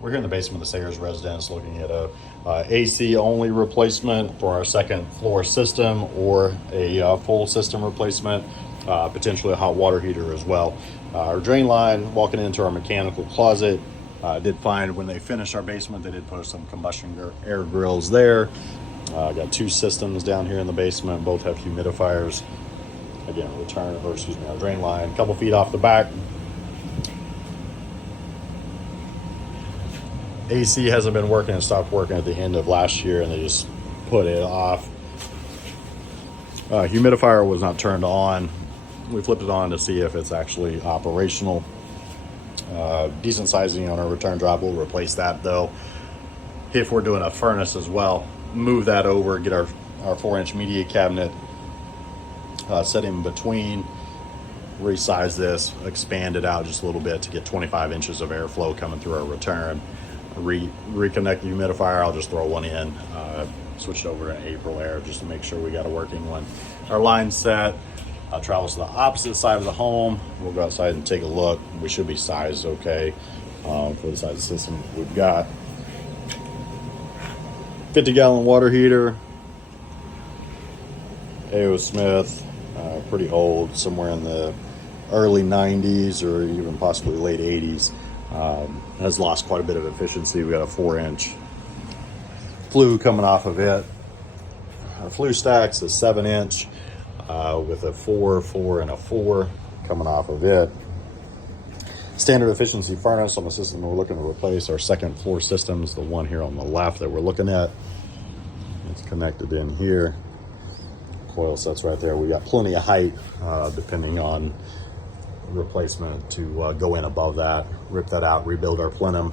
We're here in the basement of the Sayers residence looking at a AC only replacement for our second floor system, or a full system replacement, potentially a hot water heater as well. Our drain line, walking into our mechanical closet, did find when they finished our basement, they did put some combustion air grills there. Got two systems down here in the basement, both have humidifiers. Again, our drain line a couple feet off the back. AC hasn't been working. It stopped working at the end of last year and they just put it off. Humidifier was not turned on. We flipped it on to see if it's actually operational. Decent sizing on our return drop. We'll replace that though. If we're doing a furnace as well, move that over, get our 4-inch media cabinet set in between, resize this, expand it out just a little bit to get 25 inches of airflow coming through our return. Reconnect the humidifier. I'll just throw one in, switch it over to April Air just to make sure we got a working one. Our line set travels to the opposite side of the home. We'll go outside and take a look. We should be sized okay for the size of the system we've got. 50-gallon water heater, A.O. Smith, pretty old, somewhere in the early 90s or even possibly late 80s. Has lost quite a bit of efficiency. We got a 4-inch flue coming off of it. Our flue stack's a 7-inch with a 4, 4, and a 4 coming off of it. Standard efficiency furnace on the system we're looking to replace. Our second floor system is the one here on the left that we're looking at. It's connected in here. Coil sets right there. We got plenty of height depending on replacement to go in above that, rip that out, rebuild our plenum.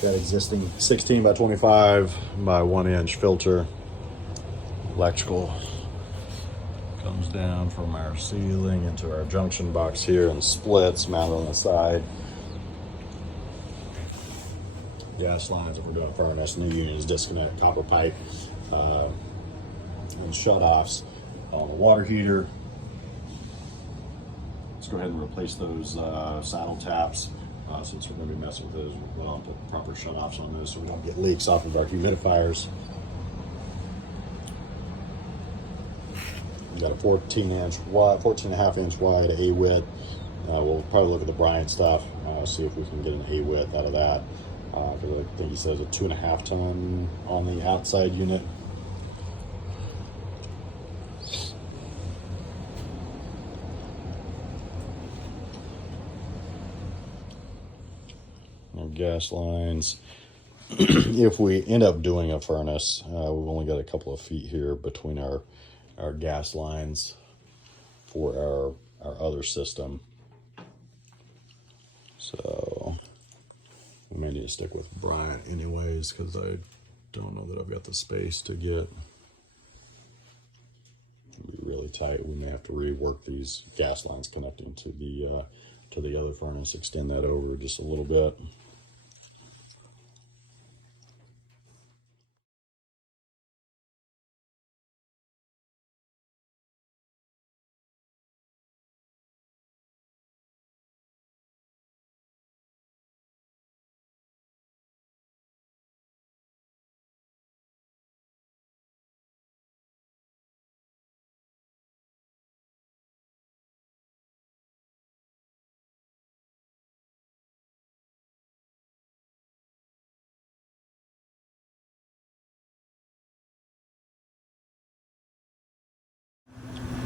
Got existing 16 by 25 by 1-inch filter. Electrical comes down from our ceiling into our junction box here and splits mounted on the side. Gas lines, if we're doing a furnace, new units, disconnect, copper pipe, and shut-offs on the water heater. Let's go ahead and replace those saddle taps since we're going to be messing with those. We'll put proper shut-offs on those so we don't get leaks off of our humidifiers. We got a 14.5 inch wide A-width. We'll probably look at the Bryant stuff, see if we can get an A-width out of that. Because I think he says a 2.5 ton on the outside unit. Our gas lines. If we end up doing a furnace, we've only got a couple of feet here between our gas lines for our other system. So we may need to stick with Bryant anyways, because I don't know that I've got the space to get. It'll be really tight. We may have to rework these gas lines connecting to the other furnace, extend that over just a little bit.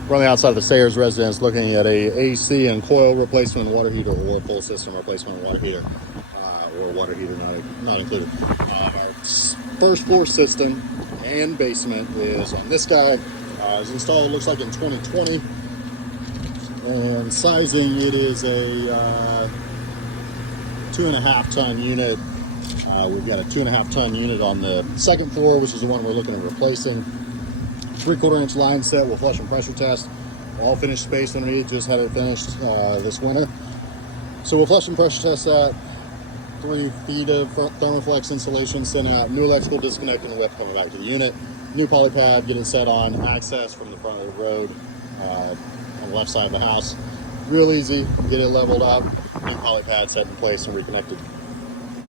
We're on the outside of the Sayers residence looking at a AC and coil replacement, water heater, or full system replacement water heater, or water heater not included. Our first floor system and basement is on this guy. It was installed, looks like in 2020. And sizing, it is a 2.5 ton unit. We've got a 2.5 ton unit on the second floor, which is the one we're looking at replacing. 3/4 inch line set with flush and pressure test. All finished space underneath, just had it finished this winter. So we'll flush and pressure test that. 3 feet of thermoflex insulation sent out. New electrical disconnect and whip coming back to the unit. New poly pad getting set on. Access from the front of the road on the left side of the house. Real easy, get it leveled up. New poly pad set in place and reconnected.